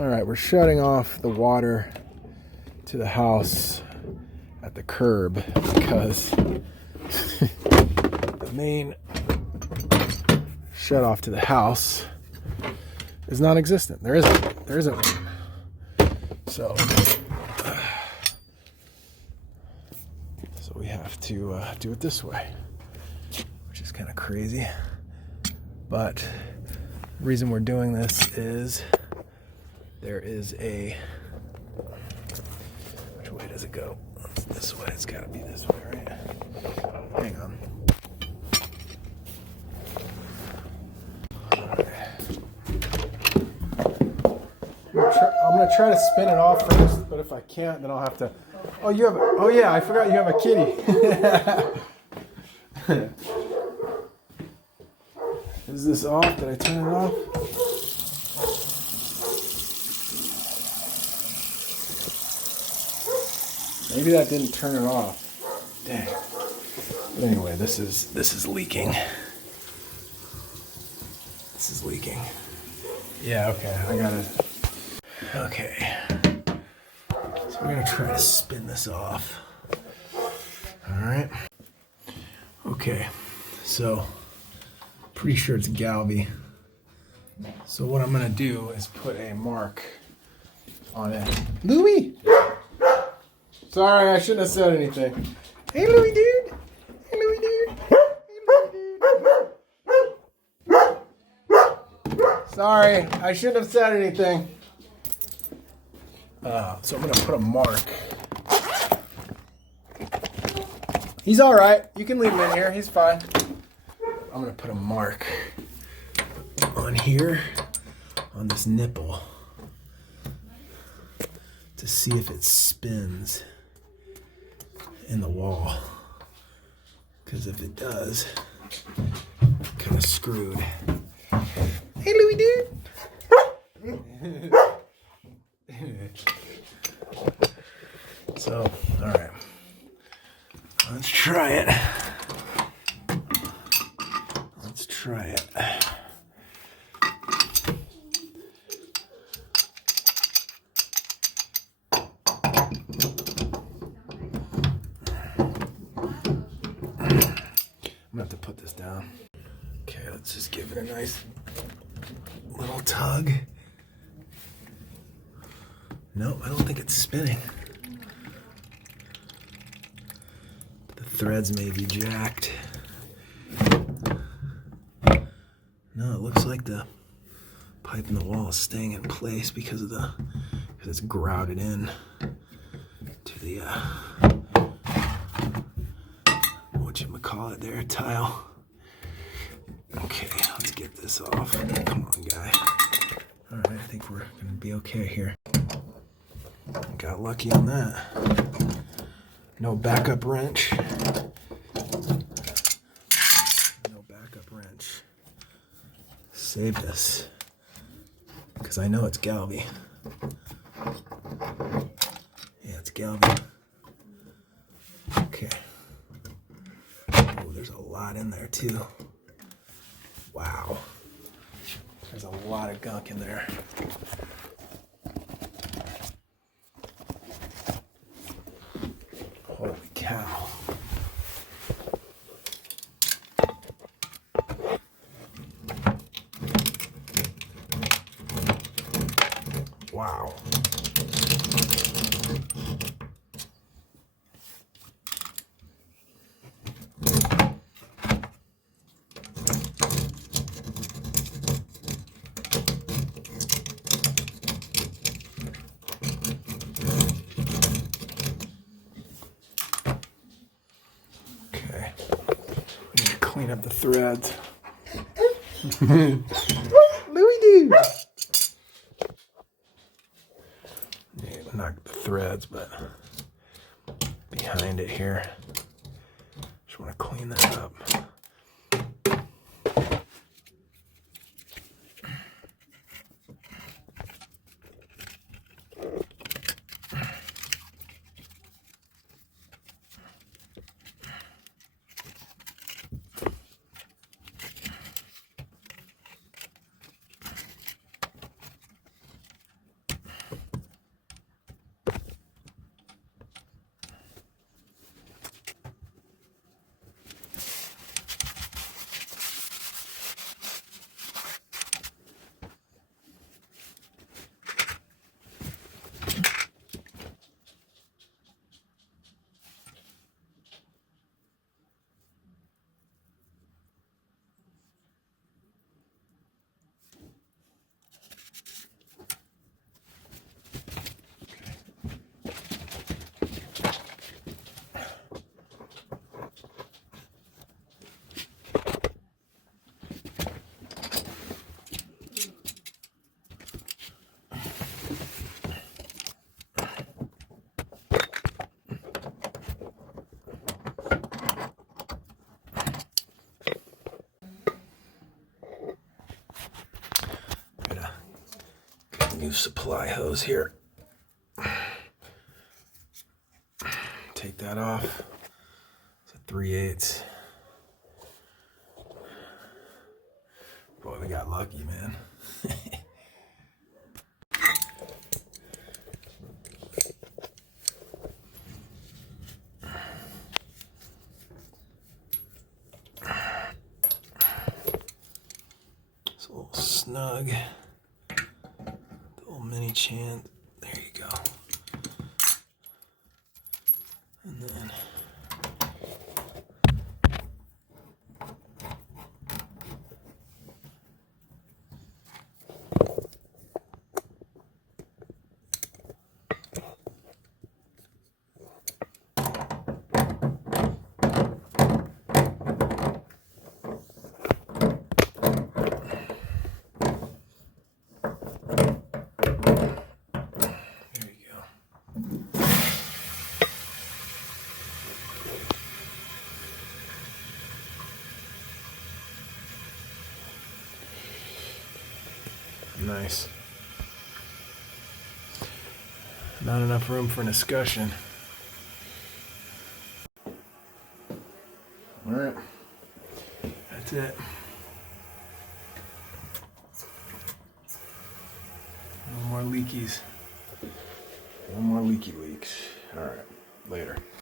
All right, we're shutting off the water to the house at the curb because the main shut off to the house is non-existent. There isn't one. So we have to do it this way, which is kind of crazy. But the reason we're doing this is there is a... Which way does it go? It's this way. It's got to be this way, right? Hang on. I'm going to try to spin it off first, but if I can't, then I'll have to... Oh, you have... Oh, yeah, I forgot you have a kitty. Is this off? Did I turn it off? Maybe that didn't turn it off. Dang. But anyway, this is leaking. This is leaking. Yeah, okay, I got it. Okay. So we're gonna try to spin this off. Alright. Okay, so pretty sure it's galvy. So what I'm gonna do is put a mark on it. Louie! Sorry, I shouldn't have said anything. Hey, Louie dude! Hey, Louie dude! Hey, Louie dude! Sorry, I shouldn't have said anything. So I'm gonna put a mark. He's all right. You can leave him in here. He's fine. I'm gonna put a mark on here, on this nipple, to see if it spins in the wall. Because if it does, kind of screwed. Hey, Louie dude. So, all right. Let's try it. Let's try it. I'm gonna have to put this down. Okay, let's just give it a nice little tug. No, I don't think it's spinning. The threads may be jacked. No, it looks like the pipe in the wall is staying in place because it's grouted in to the whatchamacallit there, tile. Okay, let's get this off. Come on, guy. All right, I think we're gonna be okay here. Got lucky on that. No backup wrench. No backup wrench. Saved us. Because I know it's galvy. Yeah, it's galvy. Okay. Oh, there's a lot in there too. Wow. There's a lot of gunk in there. Holy cow. Wow. Clean up the threads. Louie dude! Yeah, not the threads, but behind it here. Just want to clean that up. new supply hose here. Take that off. It's a 3/8. Boy, we got lucky, man. It's a little snug. The little mini chan. There you go. And then nice. Not enough room for discussion. All right, that's it. No more leakies. No more leaky leaks. All right, later.